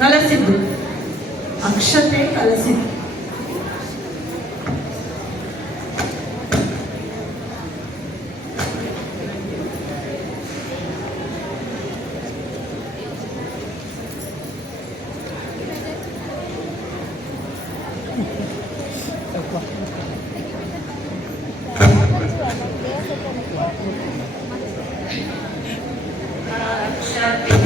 ಕಲಸಿದ್ದು ಅಕ್ಷತೆ ಕಲಸಿದ್ದು Thank you.